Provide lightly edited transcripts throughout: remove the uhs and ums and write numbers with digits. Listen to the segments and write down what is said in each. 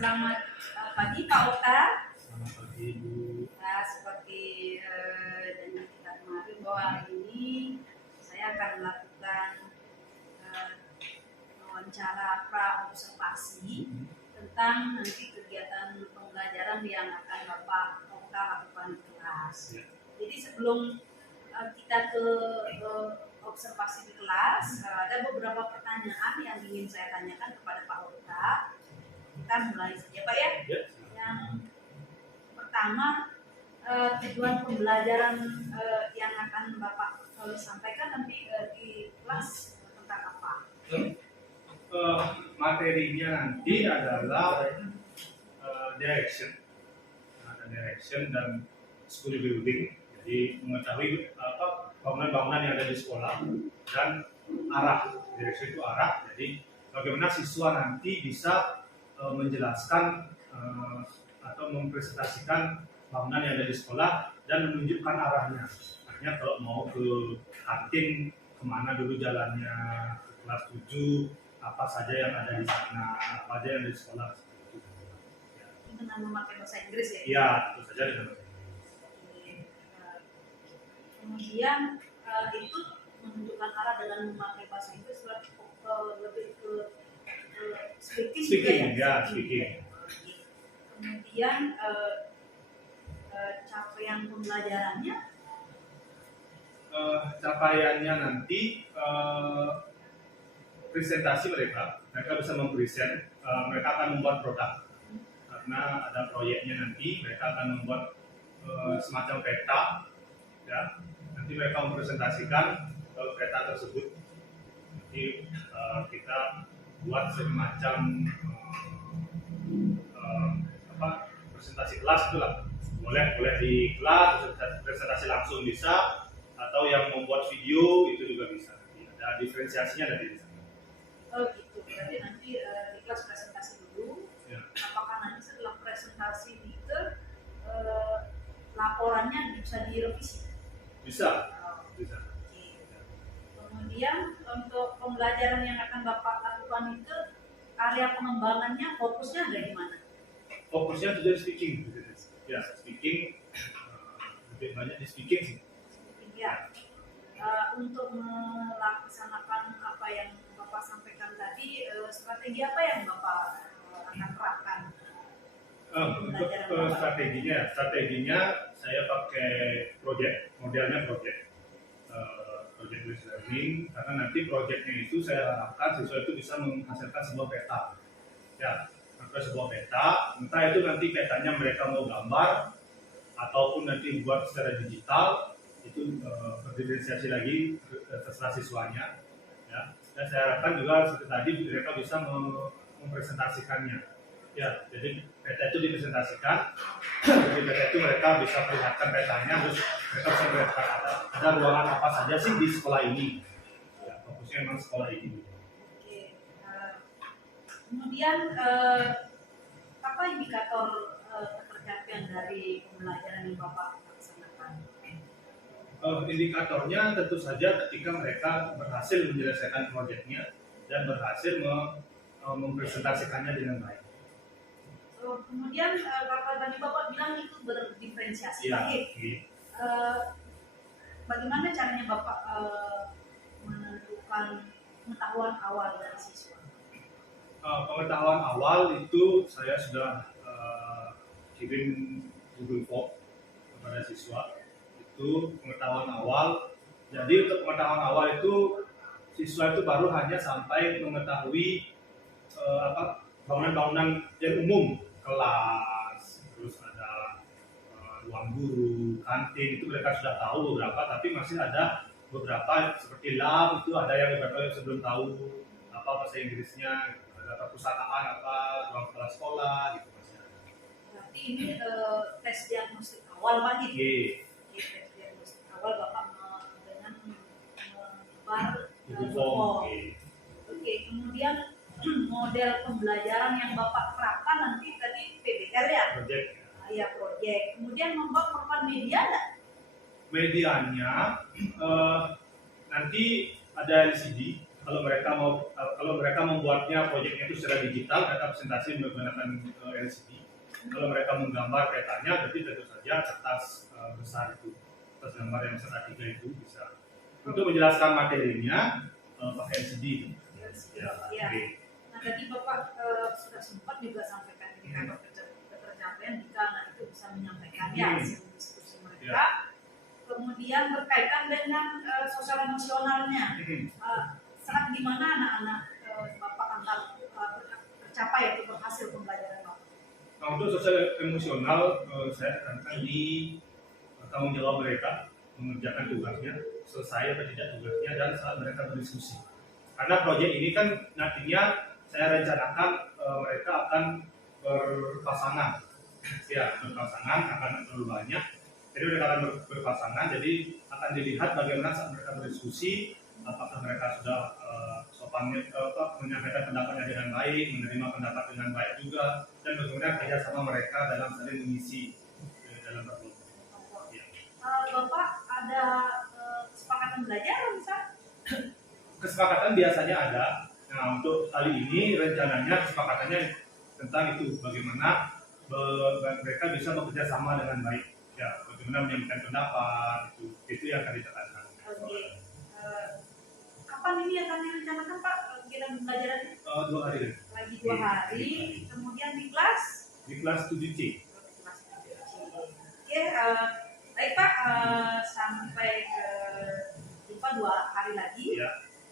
Selamat pagi Pak Okta. Selamat pagi Bu. Nah, seperti janji kita kemarin bahwa hari ini saya akan melakukan wawancara pra observasi tentang nanti kegiatan pembelajaran yang akan Bapak Okta lakukan di kelas. Jadi sebelum kita ke observasi di kelas, ada beberapa pertanyaan yang ingin saya tanyakan kepada Pak Okta. Kita mulai saja Pak ya. Yang pertama, tujuan pembelajaran yang akan Bapak sampaikan nanti di kelas tentang apa? Materinya nanti adalah direction, ada direction dan school building. Jadi mengetahui bangunan-bangunan yang ada di sekolah dan arah. Direction itu arah. Jadi bagaimana siswa nanti bisa menjelaskan atau mempresentasikan bangunan yang ada di sekolah dan menunjukkan arahnya. Artinya kalau mau ke kantin, kemana dulu jalannya, ke kelas 7, apa saja yang ada di sana, apa saja yang ada di sekolah. Dengan memakai bahasa Inggris ya? Iya, tentu saja dengan bahasa Inggris. Kemudian itu menunjukkan arah dengan memakai bahasa Inggris lebih ke speaking ya? Speaking. Kemudian capaian pembelajarannya? Capaiannya nanti presentasi mereka bisa mempresent, mereka akan membuat produk karena ada proyeknya nanti, mereka akan membuat semacam peta, ya. Nanti mereka mempresentasikan peta tersebut. Nanti kita buat semacam presentasi kelas itulah. Boleh di kelas, presentasi langsung bisa, atau yang membuat video itu juga bisa. Ada diferensiasinya dari sana. Oh gitu, berarti nanti di kelas presentasi dulu. Ya. Apakah nanti setelah presentasi itu laporannya bisa direvisi? Bisa. Bisa. Okay. Kemudian untuk pembelajaran yang akan Bapak lakukan itu area pengembangannya fokusnya ada di mana? Fokusnya sudah speaking. Ya, speaking lebih banyak di speaking sih. Ya. Untuk melaksanakan apa yang Bapak sampaikan tadi, strategi apa yang Bapak akan terapkan? Untuk strateginya saya pakai modelnya project based learning, karena nanti projectnya itu saya harapkan siswa itu bisa menghasilkan sebuah peta, ya, sebuah peta, entah itu nanti petanya mereka mau gambar ataupun nanti buat secara digital, itu berdiferensiasi lagi terserah siswanya, ya. Dan saya harapkan juga seperti tadi mereka bisa mempresentasikannya, ya. Jadi peta itu dipresentasikan, dari peta itu mereka bisa perlihatkan petanya, terus mereka bisa melihat ada ruangan apa saja sih di sekolah ini, ya, fokusnya memang sekolah ini. Oke. Kemudian apa indikator ketercapaian dari pembelajaran yang Bapak laksanakan? Indikatornya tentu saja ketika mereka berhasil menyelesaikan proyeknya dan berhasil mempresentasikannya dengan baik. Kemudian tadi Bapak bilang itu berdiferensiasi. Ya, bagaimana caranya Bapak menentukan pengetahuan awal dari siswa? Pengetahuan awal itu saya sudah kirim Google Form kepada siswa. Itu pengetahuan awal. Jadi untuk pengetahuan awal itu siswa itu baru hanya sampai mengetahui bangunan-bangunan yang umum, kelas, terus ada ruang guru, kantin, itu mereka sudah tahu beberapa, tapi masih ada beberapa seperti lab, itu ada yang beberapa yang sebelum tahu apa bahasa Inggrisnya, ada perpustakaan apa, ruang kepala sekolah gitu masih ada. Berarti ini tes diagnostik awal Pak nih. Tes diagnostik awal Bapak dengan menyebar form. Oke, kemudian model pembelajaran yang Bapak terapkan nanti tadi PBL ya? Project. Ya, project. Kemudian merupakan media nggak? Medianya nanti ada LCD, kalau mereka membuatnya proyeknya itu secara digital, mereka presentasi menggunakan LCD. Kalau mereka menggambar petanya, berarti tentu saja kertas besar itu, kertas gambar yang besar A3 itu bisa. Untuk menjelaskan materinya pakai LCD. Ya. Ya. Nah, tadi Bapak sudah sempat juga sampaikan indikator ketercapaian jika anak itu bisa menyampaikannya hasil diskusi mereka. Kemudian berkaitan dengan sosial emosionalnya, saat dimana anak-anak Bapak anggap tercapai atau berhasil pembelajaran Bapak? Nah, untuk sosial emosional saya tekankan di tanggung jawab mereka mengerjakan tugasnya, selesai atau tidak tugasnya, dan saat mereka berdiskusi. Karena proyek ini kan nantinya saya rencanakan mereka akan berpasangan, ya berpasangan akan terlalu banyak. Jadi mereka akan berpasangan, jadi akan dilihat bagaimana saat mereka berdiskusi, apakah mereka sudah menyampaikan pendapatnya dengan baik, menerima pendapat dengan baik juga, dan bagaimana kerjasama mereka dalam saling mengisi dalam berkelompok. Ya. Bapak ada kesepakatan belajar misal? Kesepakatan biasanya ada. Nah, untuk kali ini rencananya kesepakatannya tentang itu, bagaimana mereka bisa bekerja sama dengan baik. Ya, bagaimana menyampaikan pendapat, itu yang akan ditekankan. Oke. Kapan ini akan direncanakan Pak kegiatan pembelajarannya? 2 hari. Lagi 2 hari, kemudian di kelas? Di kelas 7C. Oke, baik Pak, sampai jumpa 2 hari lagi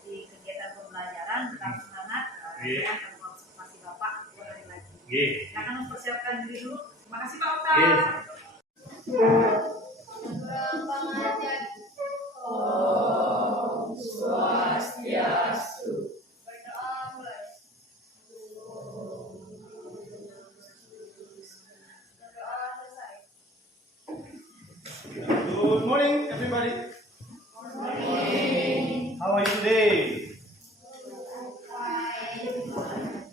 di kegiatan pembelajaran. Tetap semangat, saya akan mengobservasi Bapak 2 hari lagi. Kita akan mempersiapkan diri dulu. Terima kasih Pak Oka. Om Swastiastu. Berdoa mulai. Berdoa selesai. Good morning, everybody. Good morning. How are you today?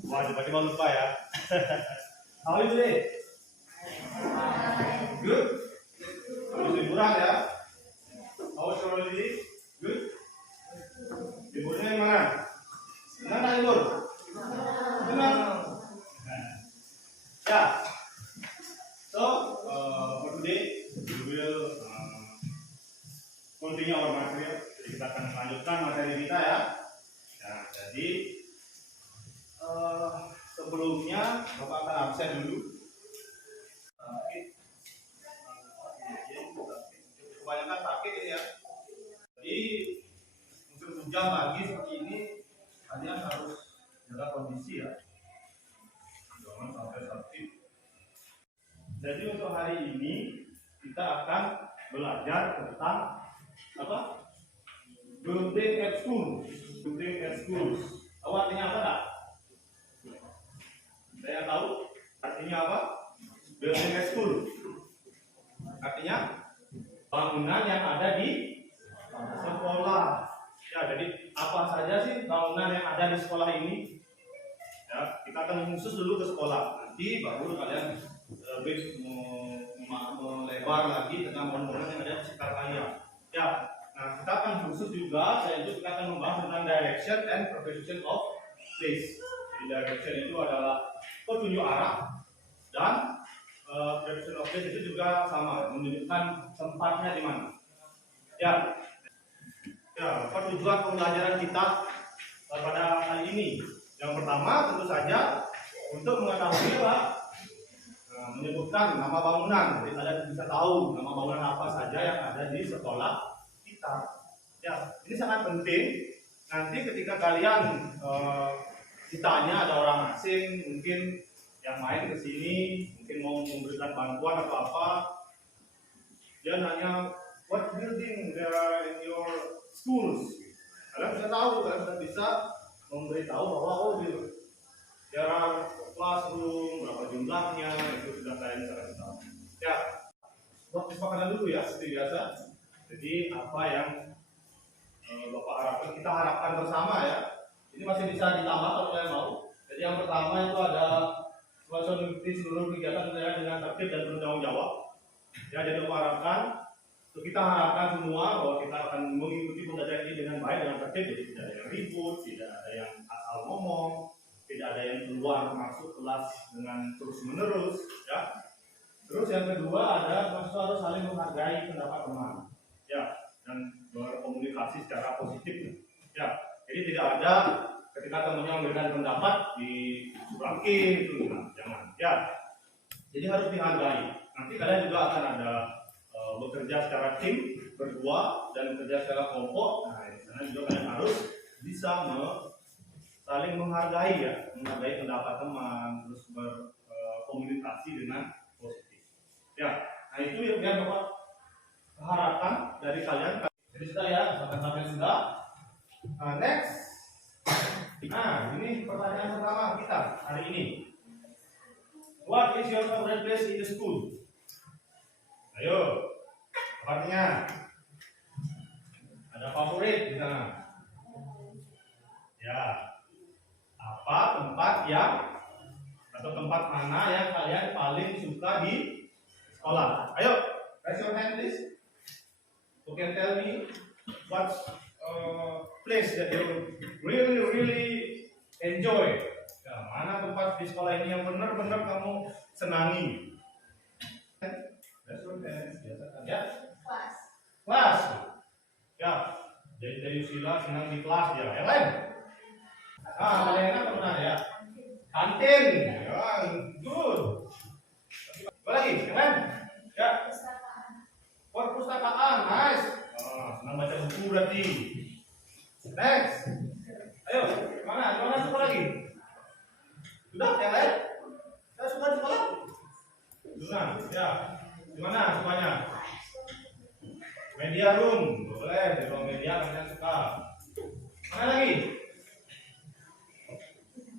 Wah, tiba-tiba lupa ya. How are you today? Good. Habis liburan ya. How was your holiday? Good. Liburnya di mana? Senang nggak libur? Senang. Ya. So, for today we will continue our material. Jadi kita akan melanjutkan materi kita ya. Nah, jadi sebelumnya Bapak akan absen dulu. Kebanyakan sakit ini ya. Jadi untuk hujan pagi seperti ini, kalian harus jaga kondisi ya. Jangan sampai sakit. Jadi untuk hari ini kita akan belajar tentang apa? Building at school. Building at school. Tahu artinya apa tak? Saya tahu artinya apa? Building at school. Artinya bangunan yang ada di sekolah. Ya, jadi apa saja sih bangunan yang ada di sekolah ini? Ya, kita akan khusus dulu ke sekolah. Nanti baru kalian lebih melebar lagi tentang bangunan yang ada di sekitar kalian. Ya, nah kita akan khusus juga, yaitu kita akan membahas tentang direction and proposition of place. Jadi direction itu adalah petunjuk arah, dan proposition of place itu juga sama, menunjukkan tempatnya di mana. Ya, apa tujuan pembelajaran kita pada kali ini? Yang pertama tentu saja untuk mengetahui menyebutkan nama bangunan. Jadi kalian bisa tahu nama bangunan apa saja yang ada di sekolah kita. Ya, ini sangat penting. Nanti ketika kalian ditanya ada orang asing, mungkin yang main ke sini, mungkin mau memberikan bantuan atau apa, dia nanya, what building there are in your schools? Kalian bisa tahu, kalian sudah bisa memberitahu bahwa there are classroom, berapa jumlahnya, itu sudah kalian bisa tahu. Ya, buat kesepakatan dulu ya, seperti biasa. Jadi apa yang Bapak harapkan, kita harapkan bersama ya. Ini masih bisa ditambah kalau kalian mau. Jadi yang pertama itu ada mengikuti seluruh kegiatan saya dengan tertib dan bertanggung jawab. Ya, jadi Bapak harapkan So, kita harapkan semua bahwa kita akan mengikuti pembelajaran ini dengan baik, dengan tertib, jadi tidak ada yang ribut, tidak ada yang asal ngomong, tidak ada yang keluar masuk kelas dengan terus menerus, ya. Terus yang kedua ada mahasiswa harus saling menghargai pendapat teman, ya, dan berkomunikasi secara positif, ya. Jadi tidak ada ketika temannya memberikan pendapat di subraki itu, nah, jangan, ya. Jadi harus dihargai. Nanti kalian juga akan ada bekerja secara tim berdua dan bekerja secara kelompok. Nah, di sana juga kalian harus bisa saling menghargai, ya, menghargai pendapat teman, terus berkomunikasi dengan positif. Ya, nah itu yang Bapak harapkan dari kalian. Jadi sudah ya, sampai sudah. Nah, next. Nah, ini pertanyaan pertama kita hari ini. What is your favorite place in the school? Ayo, artinya ada favorit di sana. Ya, apa tempat yang atau tempat mana yang kalian paling suka di sekolah? Ayo, raise your hand please. You can tell me what place that you really enjoy. Ya, mana tempat di sekolah ini yang benar-benar kamu senangi? Raise your hand. Biasakan ya. Kelas. Ya, jadi Yusila senang di kelas ya. Yang lain? Ah, kalian benar ya. Kantin. Ya, good. Apa lagi? Yang lain? Ya. Perpustakaan. Nice. Senang baca buku berarti. Next. Ayo, gimana suka lagi? Sudah, yang lain? Saya suka di sekolah? Sudah, ya. Gimana sukanya? Media room, boleh. Di ruang media kalian suka. Mana lagi?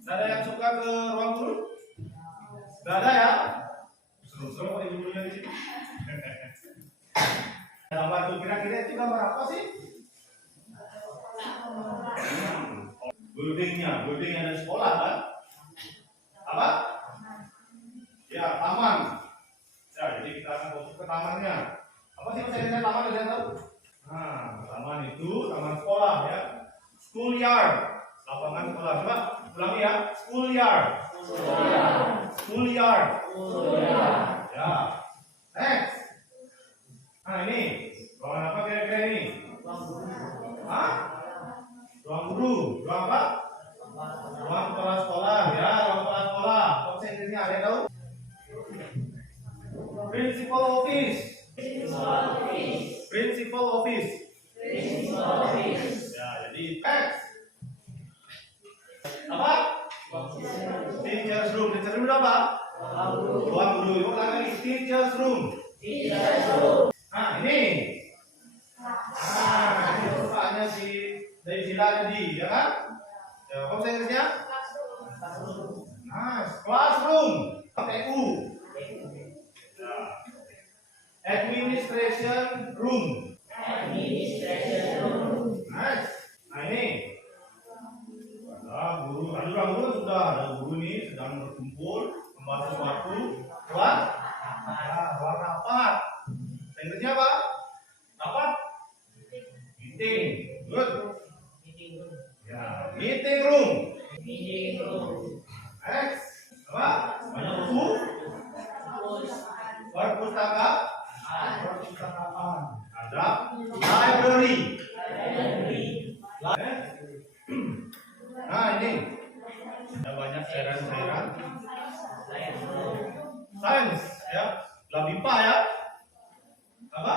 Ada yang suka ke ruang guru? Tidak ada ya? Seru-seru kok ibu-ibunya di sini. Gambar tuh kira-kira itu gambar apa sih? Building yang ada sekolah kan? Apa? Ya, taman. Ya, jadi kita akan fokus ke tamannya. Apa sih maksudnya taman? Kalian tahu? Nah, taman itu taman sekolah ya. Schoolyard, lapangan sekolah. Coba ulangi ya. Schoolyard. Ya. Next. Nah ini ruangan apa kira-kira ini? Hah? Ruang guru. Ruang apa? Ruang kepala sekolah. Ya, ruang kepala sekolah. Bahasa Inggrisnya ada yang tahu? Principal office. Ya, jadi next. Apa? Teacher's room. Teacher's room apa? Ruang guru. Yuk lagi teacher's room. Nah ini. Nah ini rupanya si dari Zila tadi, ya kan? Ya, apa bahasa Inggrisnya? Nah, classroom. TU. Ya. Administration room. Nice. Nah ini. Ada guru. Ada ruang guru sudah. Ada guru ini sedang berkumpul membahas sesuatu. Kelas. Ya, ruang rapat. Inggrisnya apa? Rapat? Meeting. Good. Ya, meeting room. Next. Apa? Banyak buku. Perpustakaan. Ada library. Nah ini ada banyak cairan-cairan. Sains ya, Labipa ya. Apa?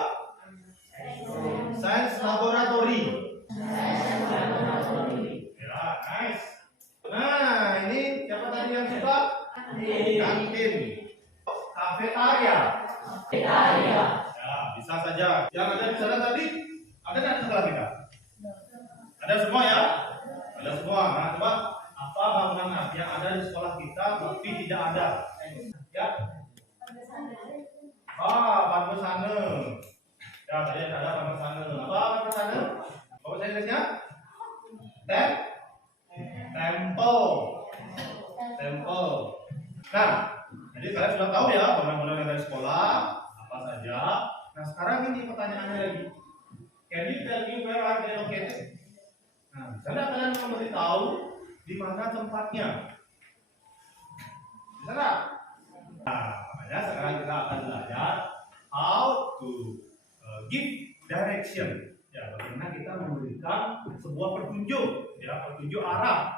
Sains laboratory. Ya, nice. Nah ini siapa tadi yang suka? Kantin. Kafetaria. Ya, bisa saja. Yang ada di sana tadi ada nggak sekolah kita? Ada semua ya? Ada semua. Nah, coba apa bangunan yang ada di sekolah kita tapi tidak ada? Ya. Panbesane. Ya, tadi ada panbesane. Apa panbesane? Apa bahasa Inggrisnya? Temple. Nah, jadi kalian sudah tahu ya bangunan-bangunan yang ada di sekolah apa saja. Nah sekarang ini pertanyaannya lagi. Can you tell me where are they located? Nah, bisa nggak kalian memberitahu di mana tempatnya? Bisa nggak? Nah, makanya sekarang kita akan belajar how to give direction. Ya, bagaimana kita memberikan sebuah petunjuk, ya, petunjuk arah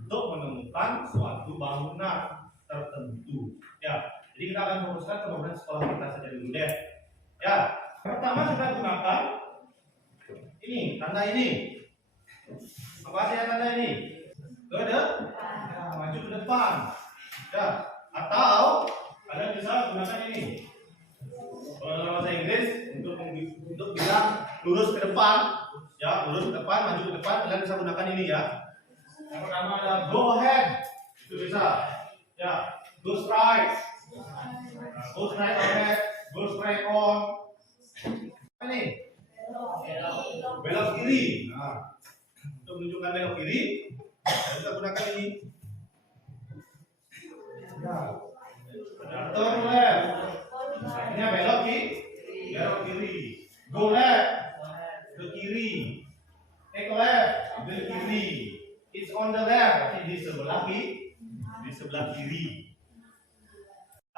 untuk menemukan suatu bangunan tertentu. Ya, jadi kita akan fokuskan ke bangunan sekolah kita saja dulu deh. Ya, pertama kita gunakan ini, tanda ini. Apa artinya tanda ini? Maju ke depan. Ya, atau kalian bisa gunakan ini. Kalau dalam bahasa Inggris untuk bilang lurus ke depan, ya lurus ke depan, maju ke depan, kalian bisa gunakan ini ya. Yang pertama ada go ahead, itu bisa. Ya, go straight, go straight ahead, go straight on. Apa ini? Belok kiri. Nah, untuk menunjukkan belok kiri, kita gunakan ini. Ya, turn left. Ini belok kiri. Go left, ke kiri. Take left, ke kiri. It's on the left, di sebelah kiri.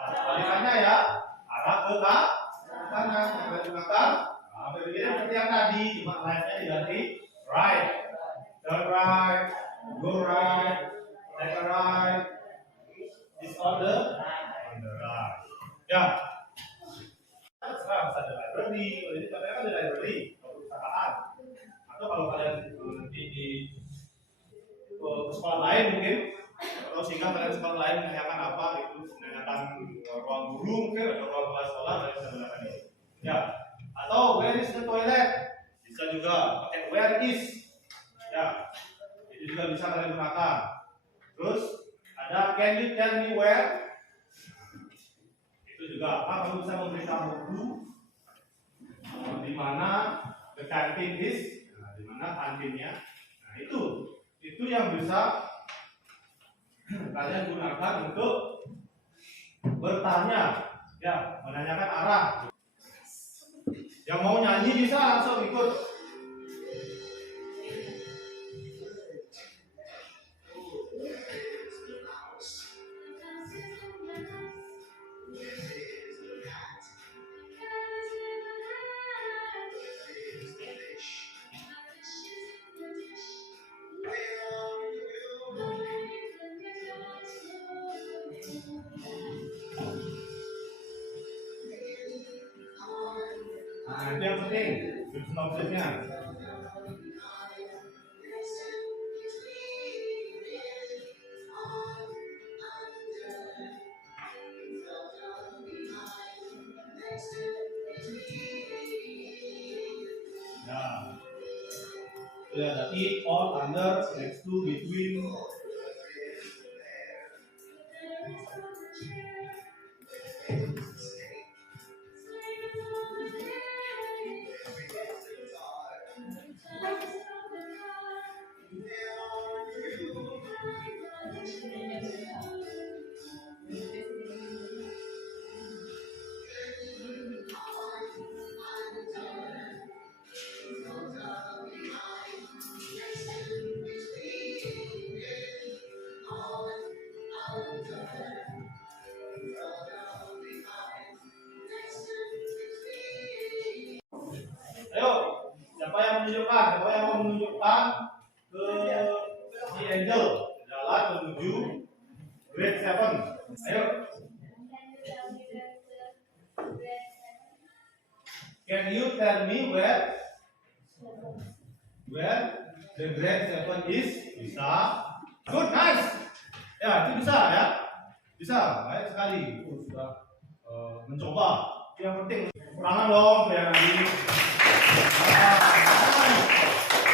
Kalimatnya ya, arah ke kanan. Kita gunakan. Berbeda seperti yang tadi, cuma left-nya diganti right. Turn right, go right, take a right. It's on the right. Ya. Sekarang bisa ada library, ini katanya kan ada library, perpustakaan. Atau kalau kalian di sekolah lain mungkin, atau sehingga kalian sekolah lain menanyakan apa itu, menanyakan ruang guru mungkin atau ruang kelas sekolah, kalian bisa menggunakan ini. Ya. Atau where is the toilet? Bisa juga pakai where is. Ya. Itu juga bisa kalian gunakan. Terus ada can you tell me where? Itu juga kamu bisa memberitahu di mana the canteen is, nah, di mana kantinnya. Nah, itu yang bisa kalian gunakan untuk bertanya, ya, menanyakan arah. Yang mau nyanyi bisa langsung ikut. Nah, itu yang penting, sinopsisnya. Nah, sudah ada it, all, under, next to, between. Ayo, siapa yang menunjukkan? Siapa yang mau menunjukkan ke si Angel jalan menuju grade 7? Ayo. Can you tell me where the grade 7 is? Bisa. Good, nice. Ya, itu bisa ya. Bisa, baik sekali. Sudah mencoba. Yang penting kurangan dong biar nanti.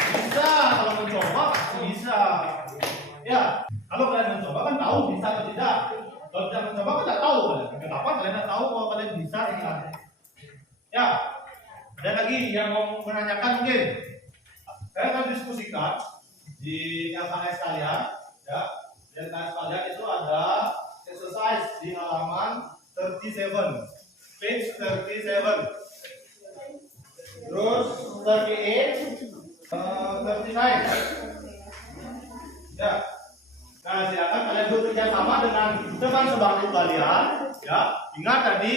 Bisa, kalau mencoba bisa. Ya, kalau kalian mencoba kan tahu bisa atau tidak. Kalau tidak mencoba kan tidak tahu. Kenapa kalian tidak tahu kalau kalian bisa tidak? Ya, ada lagi yang mau menanyakan mungkin. Saya akan diskusikan di LKS kalian. Ya, di LKS kalian itu ada exercise di halaman 37, page 37. terus 38, 39. Ya. Nah, silakan kalian bekerja sama dengan teman sebangku kalian. Ya, ingat tadi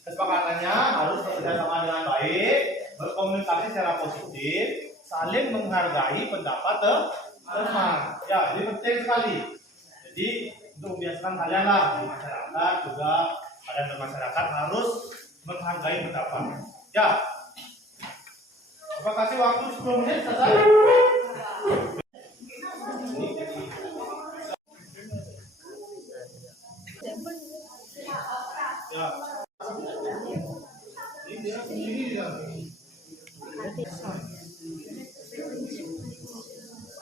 kesepakatannya harus bekerja sama dengan baik, berkomunikasi secara positif, saling menghargai pendapat teman. Ya, ini penting sekali. Jadi untuk membiasakan kalian lah di masyarakat juga kalian bermasyarakat harus menghargai pendapat. Ya. Terima kasih waktu 10 menit selesai. Ya. Ini dia sendiri dia.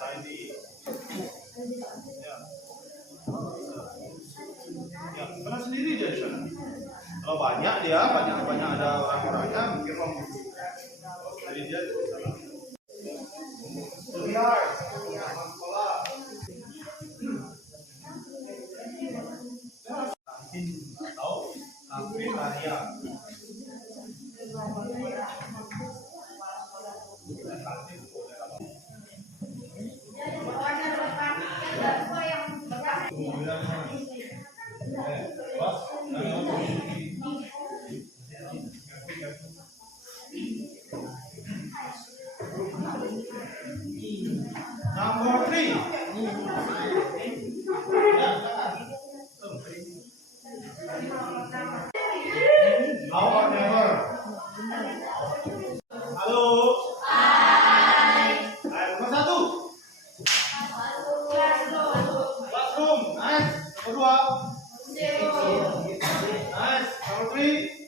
Tadi. Ya. Ya, karena sendiri dia di sana. Kalau banyak dia, banyak ada orang-orangnya mungkin om. Jadi dia di sana. Lihat, sekolah. Atau hampir karya. Number 3. Now or never. Halo. Hai. Nomor 1. Classroom. Nice. Nomor 2. Nice. Nomor 3.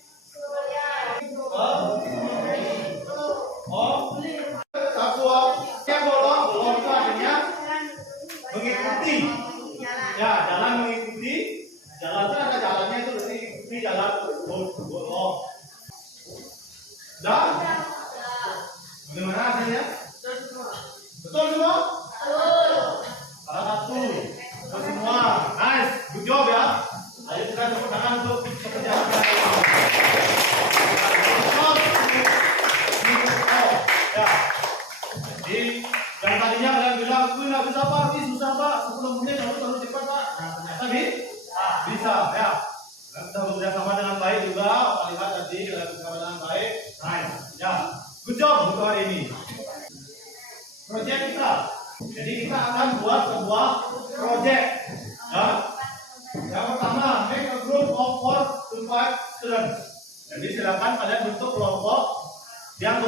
Yang bolong itu artinya mengikuti. Ya, jalan mengikuti. Jalan itu ada jalannya itu berarti ikuti jalan bolong. Dan bagaimana hasilnya? Betul semua? Salah satu. Betul semua. Nice. Good job ya. Ayo kita tepuk tangan untuk pekerjaan kalian. Ya. Jadi yang tadinya kalian bilang, aku nggak bisa pak, ini susah pak, 10 menit harus cepat pak. Nah ternyata bisa ya. Kalian sudah bekerja sama dengan baik juga. Lihat tadi kalian bekerja sama dengan baik. Nice. Ya. Good job untuk hari ini. Proyek kita. Jadi kita akan buat sebuah proyek. Ya. Yang pertama, make a group of 4 to 5 students. Jadi silakan kalian bentuk kelompok yang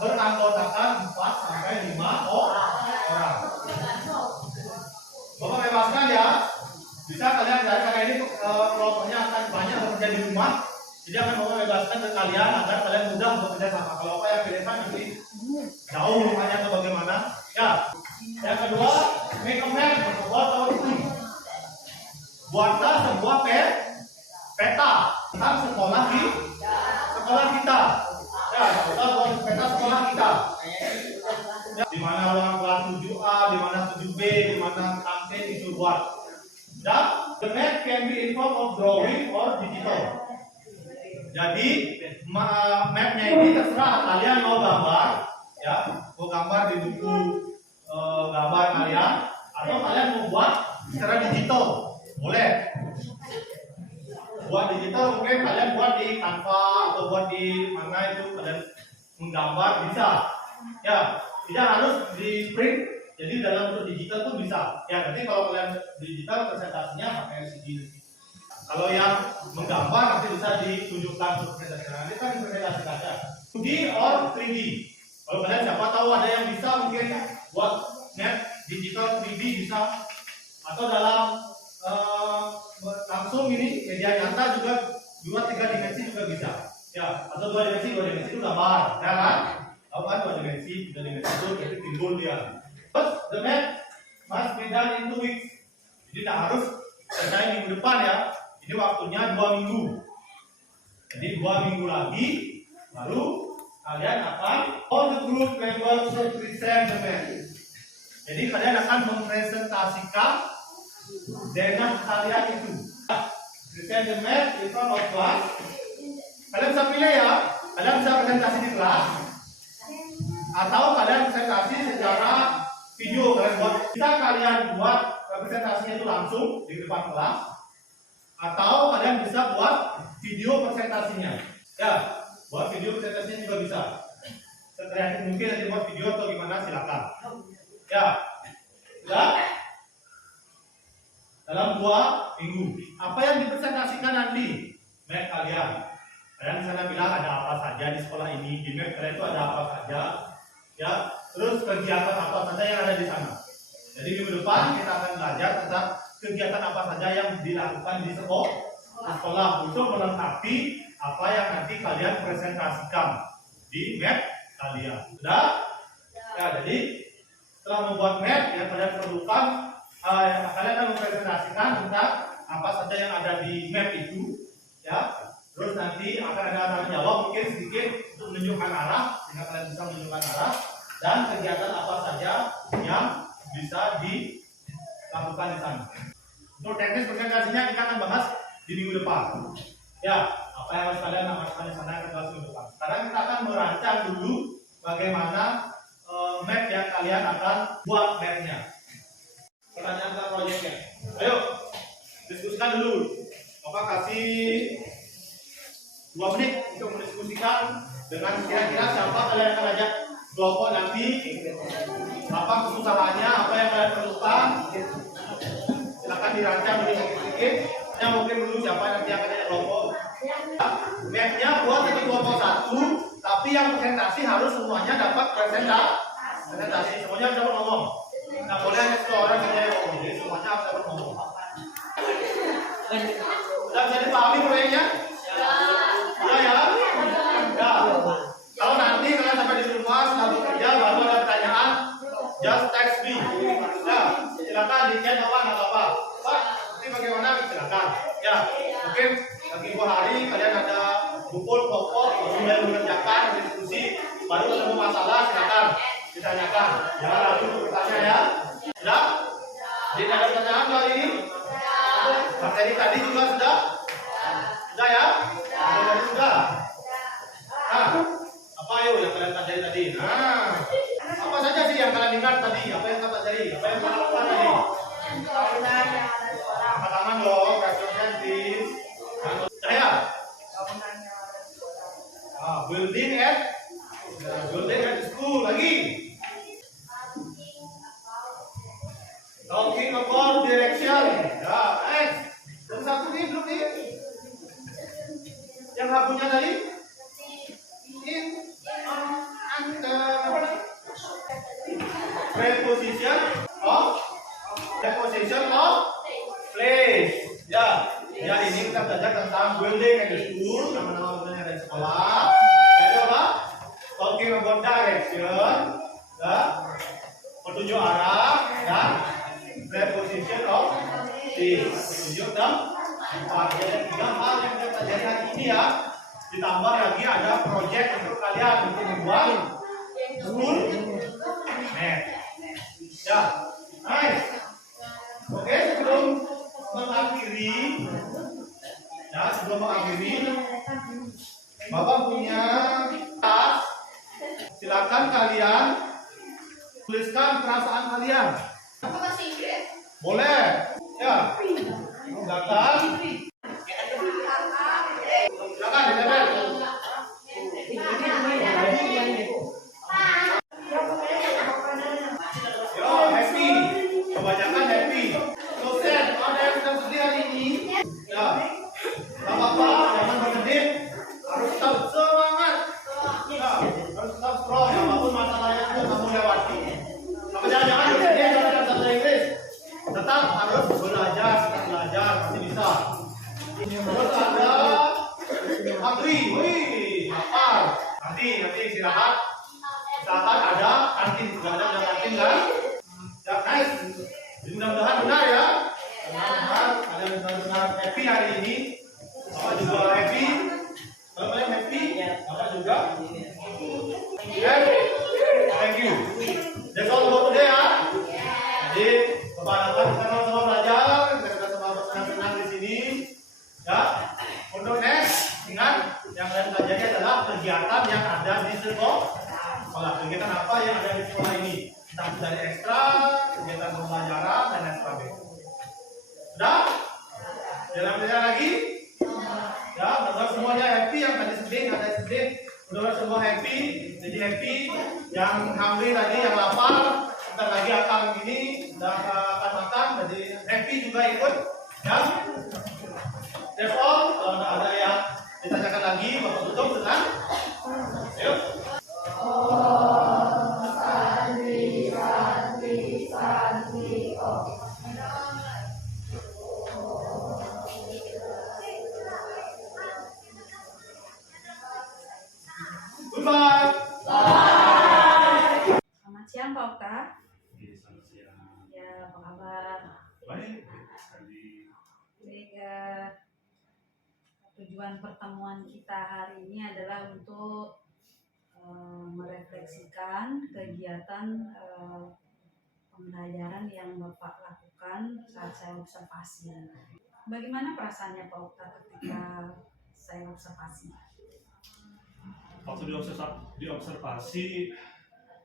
beranggotakan 4 sampai 5 orang. Bapak bebaskan ya. Bisa kalian cari karena ini kelompoknya akan banyak bekerja di rumah. Jadi akan Bapak bebaskan ke kalian agar kalian mudah bekerja sama. Kalau Bapak yang pilihkan nanti jauh rumahnya atau bagaimana. Ya. Yang kedua, make a map, sebuah teori. Buatlah sebuah peta tentang sekolah kita. Ya, kita buat peta sekolah kita. Ya, di mana ruang kelas 7A, di mana 7B, di mana kantin itu buat. Dan the map can be in form of drawing or digital. Jadi mapnya ini terserah kalian mau gambar, ya, mau gambar di buku gambar kalian, atau kalian mau buat secara digital, boleh. Buat digital mungkin kalian buat di Canva atau buat di mana itu kalian menggambar bisa. Ya, tidak harus di print. Jadi dalam bentuk digital pun bisa. Ya, nanti kalau kalian digital presentasinya pakai LCD. Kalau yang menggambar nanti bisa ditunjukkan untuk presentasi. Nanti kan presentasi saja. 2D or 3D. Kalau kalian siapa tahu ada yang bisa mungkin buat net digital 3D bisa, atau dalam langsung ini media nyata juga 2-3 dimensi juga bisa. Ya, atau 2 dimensi itu gambar, ya kan? Tahu kan 2 dimensi, 3 dimensi itu jadi timbul dia. But the map must be done in 2 weeks. Jadi tidak harus selesai minggu depan ya. Ini waktunya 2 minggu. Jadi 2 minggu lagi, lalu kalian akan all the group members should present the map. Jadi kalian akan mempresentasikan dengan kalian itu. Present the map in front of class. Kalian bisa pilih ya. Kalian bisa presentasi di kelas, atau kalian presentasi secara video. Kalian buat, bisa kalian buat presentasinya itu langsung di depan kelas, atau kalian bisa buat video presentasinya. Ya, buat video presentasinya juga bisa. Sekreatif mungkin nanti buat video atau gimana silakan. Ya, sudah. Dalam 2 minggu, apa yang dipresentasikan nanti? Map kalian. Kalian di sana bilang ada apa saja di sekolah ini, di map kalian itu ada apa saja, ya. Terus kegiatan apa saja yang ada di sana. Jadi minggu depan kita akan belajar tentang kegiatan apa saja yang dilakukan di sekolah untuk melengkapi apa yang nanti kalian presentasikan di map kalian. Sudah? Ya, jadi setelah membuat map yang kalian perlukan, kalian akan mempresentasikan tentang apa saja yang ada di map itu, ya. Terus nanti akan ada tanya jawab mungkin sedikit untuk menunjukkan arah, sehingga kalian bisa menunjukkan arah dan kegiatan apa saja yang bisa dilakukan di sana. Untuk teknis presentasinya kita akan bahas di minggu depan. Ya, apa yang harus kalian lakukan di sana akan bahas minggu depan. Sekarang kita akan merancang dulu bagaimana map yang kalian akan buat mapnya. Pertanyaan tentang proyeknya. Ayo, diskusikan dulu. Bapak kasih 2 menit untuk mendiskusikan dengan kira-kira siapa kalian akan ajak kelompok nanti, apa kesusahannya, apa yang kalian perlukan. Silakan dirancang dulu sedikit. Yang mungkin dulu siapa nanti akan ajak kelompok. Mapnya buat satu kelompok 1, tapi yang presentasi harus semuanya dapat presentasi. Semuanya harus dapat ngomong. Nggak boleh hanya satu orang saja yang ngomong. Jadi semuanya harus dapat ngomong. Sudah bisa dipahami proyeknya? Sudah ya? Ya. Kalau nanti kalian sampai di rumah setelah bekerja baru ada pertanyaan, just text me. Ya, silakan di chat apa nggak apa-apa. Pak, ini bagaimana? Silakan. Ya, mungkin lagi 2 hari kalian ada kumpul kelompok, sudah mengerjakan diskusi, baru ketemu masalah, silakan ditanyakan. Jangan lalu bertanya ya. Sudah? Jadi ada pertanyaan kali ini? Materi tadi juga sudah? Sudah ya? Tadi sudah? Nah, apa yuk yang kalian pelajari tadi? Nah, apa saja sih yang kalian ingat tadi? Apa yang kalian pelajari? Apa yang kalian lakukan tadi? Pertama dong, representatif. Saya? Building at school lagi. Talking about direction. Ya, yang satu nih belum nih. Yang lagunya tadi? In, under. Preposition of place. Ya, ya ini kita belajar tentang building at school, nama-nama building ada di sekolah. Jadi apa? Talking about direction. Ya, petunjuk arah dan preposition of place. Petunjuk dan jadi 3 hal yang kita pelajari hari ini ya. Ditambah lagi ada project untuk kalian untuk membuat school map. Ya, nice. Oke, sebelum mengakhiri, Bapak punya tas. Silakan kalian tuliskan perasaan kalian. Boleh, ya. Silakan. Silakan, ditempel. Yo, happy. Kebanyakan happy. So sad, ada yang sedang sedih hari ini. Ya, nggak apa-apa, jangan bersedih. Harus tetap semangat. Ya, harus tetap strong. Apapun masalahnya itu kamu lewati. Tapi jangan bersedih kalau dalam bahasa Inggris. Tetap harus belajar, pasti bisa. Terus ada Agri, wih, lapar. Nanti istirahat. Ada kantin, sudah ada kantin kan? Ya, nice. Jadi mudah-mudahan benar ya. Mudah-mudahan kalian benar-benar happy hari ini. Bapak juga happy. Kalau kalian happy, Bapak juga. Thank you. That's all for today ya. Jadi Bapak akan kita sama-sama belajar, kita sama bersenang-senang di sini. Ya. Untuk next, ingat yang kalian pelajari adalah kegiatan yang ada di sekolah. sekolah. Kegiatan apa yang ada di sekolah ini? Entah dari ekstra, kegiatan pembelajaran dan lain sebagainya. Sudah? Jalan lagi? Ya, mudah-mudahan semuanya happy yang tadi sedih, ada sedih. Mudah-mudahan semua happy, jadi happy. Yang hungry tadi, yang lapar, bentar lagi akan gini, akan makan, jadi happy juga ikut. Ya, that's all. Kalau ada yang ditanyakan lagi, Bapak tutup dengan yuk. Goodbye. Selamat siang Pak Okta. Iya, selamat siang. Ya, apa kabar? Baik sekali. Baik, tujuan pertemuan kita hari ini adalah untuk merefleksikan kegiatan pembelajaran yang Bapak lakukan saat saya observasi. Bagaimana perasaannya Pak Okta ketika saya observasi? Waktu diobservasi,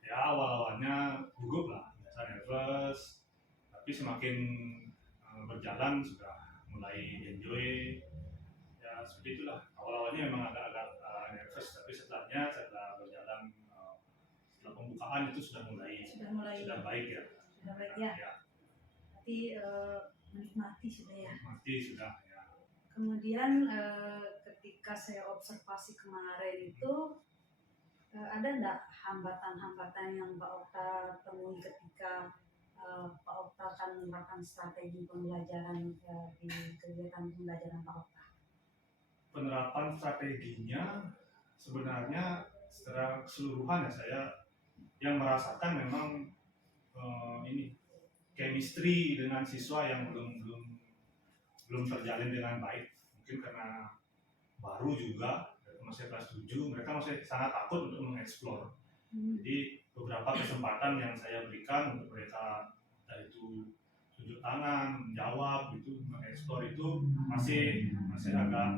ya awal-awalnya gugup lah, biasa nervous, tapi semakin berjalan sudah mulai enjoy. Ya seperti itulah. Awal-awalnya memang agak-agak nervous, tapi setelah berjalan, setelah pembukaan itu sudah mulai baik ya. Sudah baik ya. Ya, Berarti menikmati sudah ya. mati sudah ya. Kemudian ketika saya observasi kemarin itu ada enggak hambatan-hambatan yang Pak Okta temui ketika Pak Okta akan menerapkan strategi pembelajaran di kegiatan pembelajaran Pak Okta? Penerapan strateginya sebenarnya secara keseluruhan ya saya yang merasakan memang ini chemistry dengan siswa yang belum terjalin dengan baik, mungkin karena baru juga masih kelas 7, mereka masih sangat takut untuk mengeksplor. Jadi beberapa kesempatan yang saya berikan untuk mereka, entah itu tunjuk tangan, menjawab, itu mengeksplor itu masih agak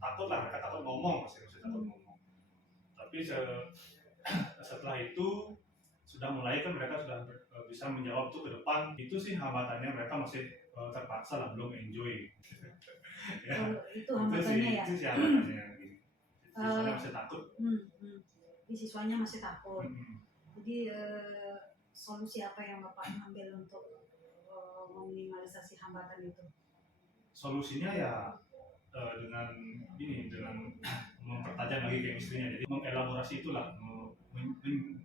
takut lah, mereka takut ngomong, masih takut ngomong. Tapi setelah itu sudah mulai kan mereka sudah bisa menjawab tuh ke depan. Itu sih hambatannya, mereka masih terpaksa lah, belum enjoy. Ya, Itu hambatannya ya? itu sih hambatannya. Siswanya masih takut. Jadi siswanya masih takut. Jadi solusi apa yang Bapak ambil untuk meminimalisasi hambatan itu? Solusinya ya dengan mempertajam lagi chemistry-nya. Jadi mengelaborasi itulah,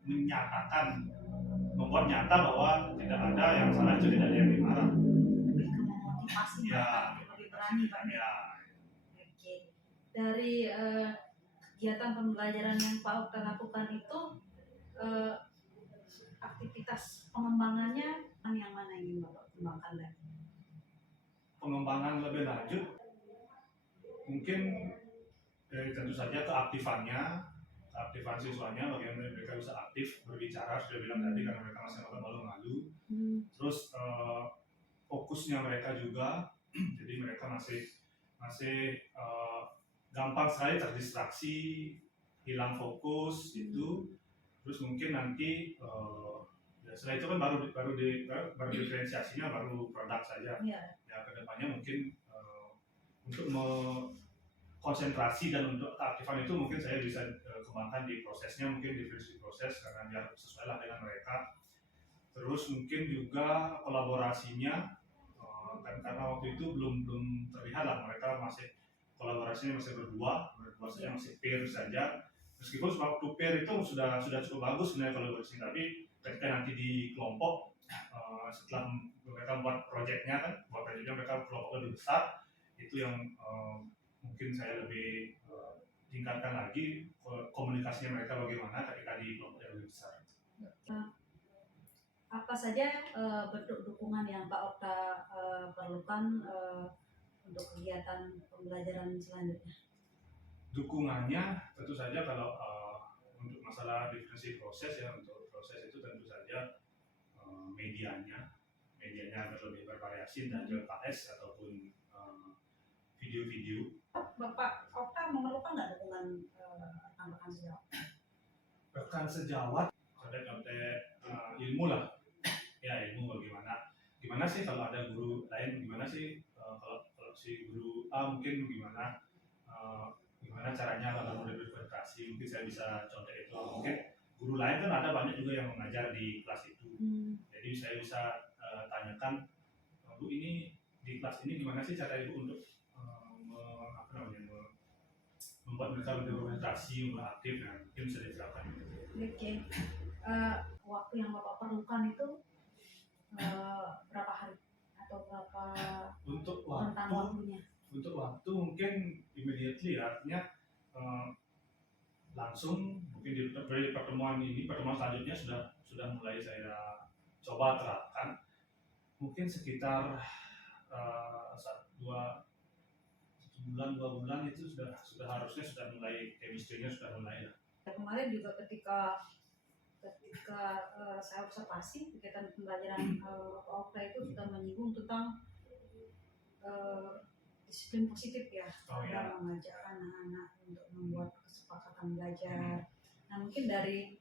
menyatakan, membuat nyata bahwa tidak ada yang salah, itu tidak ada yang dimarah. Lebih ke memotivasi Ya, Pak, lebih berani Pak. Ya. Oke. Dari kegiatan pembelajaran yang Pak Okta lakukan itu aktivitas pengembangannya yang mana yang ingin Bapak kembangkan lagi? Pengembangan lebih lanjut mungkin tentu saja keaktifan siswanya, bagaimana mereka bisa aktif berbicara, sudah bilang tadi, karena mereka masih malu-malu. Terus fokusnya mereka juga, jadi mereka masih gampang sekali terdistraksi, hilang fokus itu. Terus mungkin nanti setelah itu kan baru diferensiasinya baru produk saja. Ya kedepannya mungkin untuk konsentrasi dan untuk keaktifan itu mungkin saya bisa kembangkan di prosesnya, mungkin diferensi proses, karena biar sesuai lah dengan mereka. Terus mungkin juga kolaborasinya, karena waktu itu belum terlihat lah, mereka masih kolaborasinya masih berdua saja, masih pair saja. Meskipun waktu pair itu sudah cukup bagus sebenarnya kolaborasi, tapi ketika nanti di kelompok, setelah mereka buat proyeknya mereka kelompok lebih besar, itu yang mungkin saya lebih tingkatkan lagi komunikasinya mereka bagaimana ketika di kelompok yang lebih besar. Apa saja bentuk dukungan yang Pak Okta perlukan untuk kegiatan pembelajaran selanjutnya? Dukungannya tentu saja kalau untuk masalah diferensi proses ya, untuk proses itu tentu saja medianya agar lebih bervariasi, dan LKS ataupun video-video. Bapak Okta memerlukan nggak dukungan rekan-rekan sejawat? rekan sejawat konten-konten ilmu lah, ya ilmu gimana sih kalau ada guru lain, gimana sih kalau si guru A mungkin gimana caranya kalau mau berpresentasi, mungkin saya bisa contoh itu. Mungkin guru lain kan ada banyak juga yang mengajar di kelas itu, jadi saya bisa tanyakan, Bu ini di kelas ini gimana sih cara Ibu untuk membuat mereka lebih berorientasi, aktif, dan mungkin bisa diterapkan. Oke. Waktu yang Bapak perlukan itu berapa hari atau berapa Untuk rentang waktunya? Untuk waktu mungkin immediately, artinya langsung mungkin dari pertemuan selanjutnya sudah mulai saya coba terapkan. Mungkin sekitar 2 bulan itu sudah harusnya sudah mulai chemistry-nya sudah mulai lah. Kemarin juga ketika saya observasi kegiatan pembelajaran Okta itu sudah menyinggung tentang disiplin positif ya, dalam mengajak anak-anak untuk membuat kesepakatan belajar. Nah mungkin dari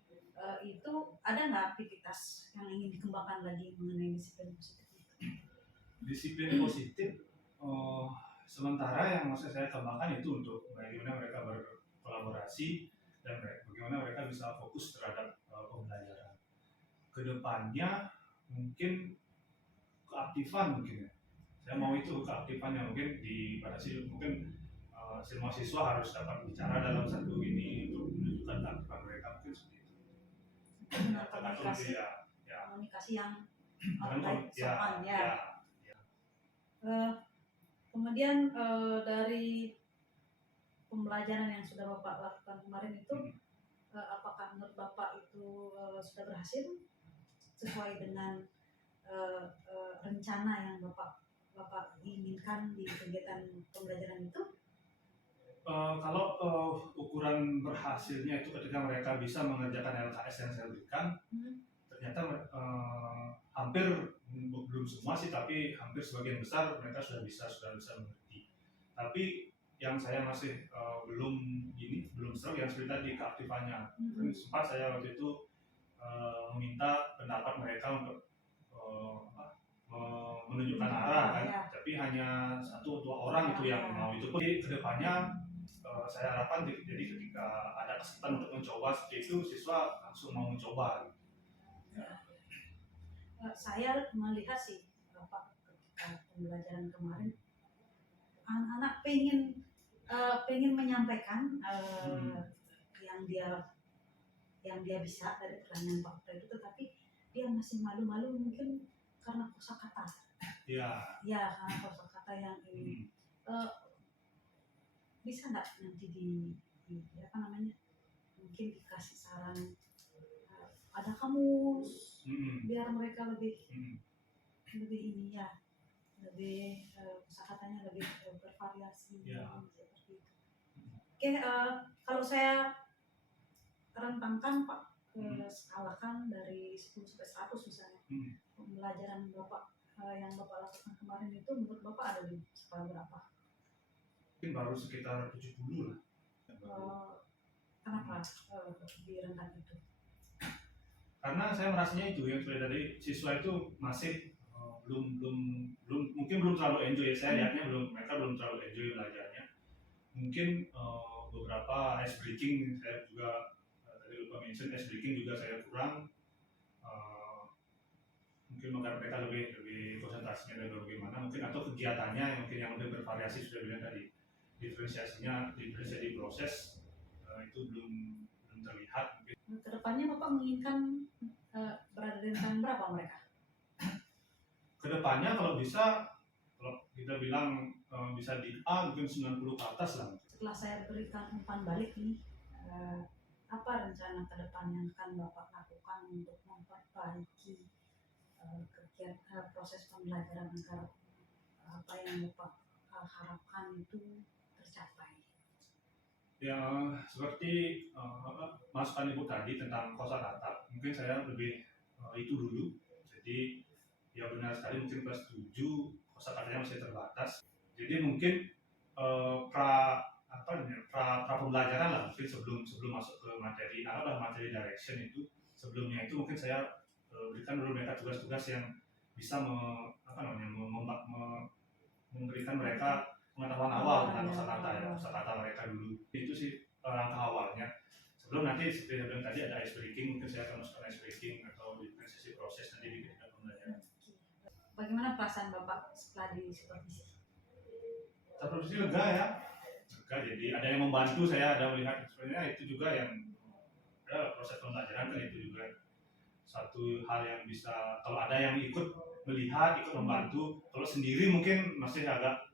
itu ada nggak aktivitas yang ingin dikembangkan lagi mengenai disiplin positif itu? Disiplin positif, sementara yang maksud saya kembangkan itu untuk bagaimana mereka berkolaborasi dan bagaimana mereka bisa fokus terhadap pembelajaran. Kedepannya mungkin keaktifan mungkin ya. Saya mau itu keaktifan yang mungkin dibatasi, mungkin semua siswa harus dapat bicara dalam satu ini untuk menunjukkan keaktifan mereka, mungkin seperti itu. Komunikasi yang sopan ya. Kemudian dari pembelajaran yang sudah Bapak lakukan kemarin itu, apakah menurut Bapak itu sudah berhasil sesuai dengan rencana yang Bapak inginkan di kegiatan pembelajaran itu? Kalau ukuran berhasilnya itu ketika mereka bisa mengerjakan LKS yang saya berikan, ternyata hampir, belum semua sih, tapi hampir sebagian besar mereka sudah bisa mengerti. Tapi yang saya masih belum seru yang seperti tadi keaktifannya. Sempat saya waktu itu meminta pendapat mereka untuk menunjukkan arah kan, tapi hanya 1 atau 2 orang itu yang mau. Itu pun kedepannya saya harapkan jadi ketika ada kesempatan untuk mencoba seperti itu, siswa langsung mau mencoba. Saya melihat sih Bapak ketika pembelajaran kemarin, anak-anak pengen menyampaikan yang dia bisa dari pertanyaan Pak Okta itu, tetapi dia masih malu-malu mungkin karena kosakata. Ya, karena kosakata yang ini. Bisa nggak nanti mungkin dikasih saran, ada kamus biar mereka lebih ini ya, lebih kosakatanya lebih bervariasi seperti itu. Oke, kalau saya rentangkan Pak, skalakan dari 10 sampai 100 misalnya, pembelajaran Bapak yang Bapak lakukan kemarin itu menurut Bapak ada di skala berapa? Mungkin baru sekitar 70 lah. Kenapa di rentang itu? Karena saya merasanya itu yang sudah dari siswa itu masih mungkin belum terlalu enjoy. Saya lihatnya mereka belum terlalu enjoy belajarnya. Mungkin beberapa ice breaking saya juga tadi lupa mention, ice breaking juga saya kurang. Mungkin mereka lebih konsentrasinya dari bagaimana, mungkin atau kegiatannya yang lebih bervariasi, sudah bilang tadi diferensiasi proses itu belum terlihat. Mungkin kedepannya Bapak menginginkan berada di rentang berapa mereka? Kedepannya kalau kita bilang bisa di A mungkin 90 ke atas lah. Setelah saya berikan umpan balik nih, apa rencana kedepan yang akan Bapak lakukan untuk memperbaiki kegiatan proses pembelajaran agar apa yang Bapak harapkan itu tercapai? Ya seperti masukan Ibu tadi tentang kosakata, mungkin saya lebih itu dulu. Jadi ya benar sekali, mungkin kelas 7 kosakatanya masih terbatas. Jadi mungkin apa namanya pra pembelajaran lah, mungkin sebelum masuk ke materi materi direction itu, sebelumnya itu mungkin saya berikan dulu mereka tugas-tugas yang bisa memberikan mereka pengetahuan awal tentang kosakata mereka dulu. Itu sih langkah awalnya. Sebelum nanti seperti yang bilang tadi ada ice breaking, mungkin saya akan masukkan ice breaking atau di sesi proses nanti di ketika pembelajaran. Bagaimana perasaan Bapak setelah disupervisi? Supervisi lega ya. Jadi ada yang membantu saya, ada melihat sebenarnya itu juga yang proses pembelajaran kan itu juga satu hal yang bisa, kalau ada yang ikut melihat, ikut membantu, kalau sendiri mungkin masih agak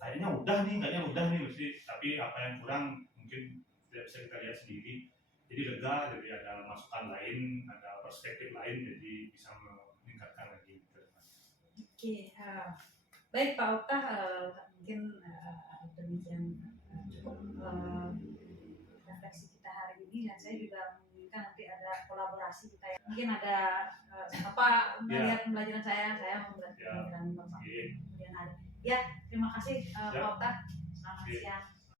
kayaknya udah nih mesti, tapi apa yang kurang mungkin tidak bisa kita lihat sendiri. Jadi lega, jadi ada masukan lain, ada perspektif lain, jadi bisa meningkatkan lagi ke depan. Oke, baik Pak Oktah, mungkin demikian cukup refleksi kita hari ini, dan saya juga menginginkan nanti ada kolaborasi kita ya. Mungkin ada Bapak melihat pembelajaran saya membuat pembelajaran Bapak kemudian hari. Ya, terima kasih Pak Oktah. Selamat siang.